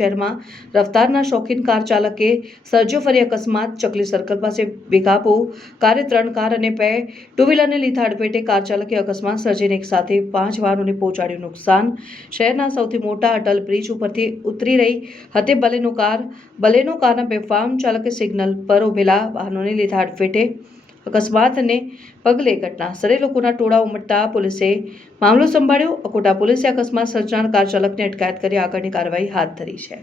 શહેરમાં રફતારના શોખીન કાર ચાલકે સર્જ્યો ફરી અકસ્માત। ચકલી સર્કલ પાસે બેકાબુ કારે 3 કાર અને 2 ટુ વ્હીલરને લીધા અડફેટે। કાર ચાલકે અકસ્માત સર્જીને એક સાથે 5 વાહનોને પહોંચાડ્યું નુકસાન। શહેરના સૌથી મોટા અટલ બ્રિજ ઉપરથી ઉતરી રહી હતી બલેનો કારના બેફામ ચાલકે સિગ્નલ પર ઉભેલા વાહનોને લીધા અડફેટે। અકસ્માતને પગલે ઘટના સ્થળે લોકોના ટોળા ઉમટતા પોલીસે મામલો સંભાળ્યો। અકોટા પોલીસે અકસ્માત સર્જનાર કાર ચાલકની અટકાયત કરી આગળની કાર્યવાહી હાથ ધરી છે।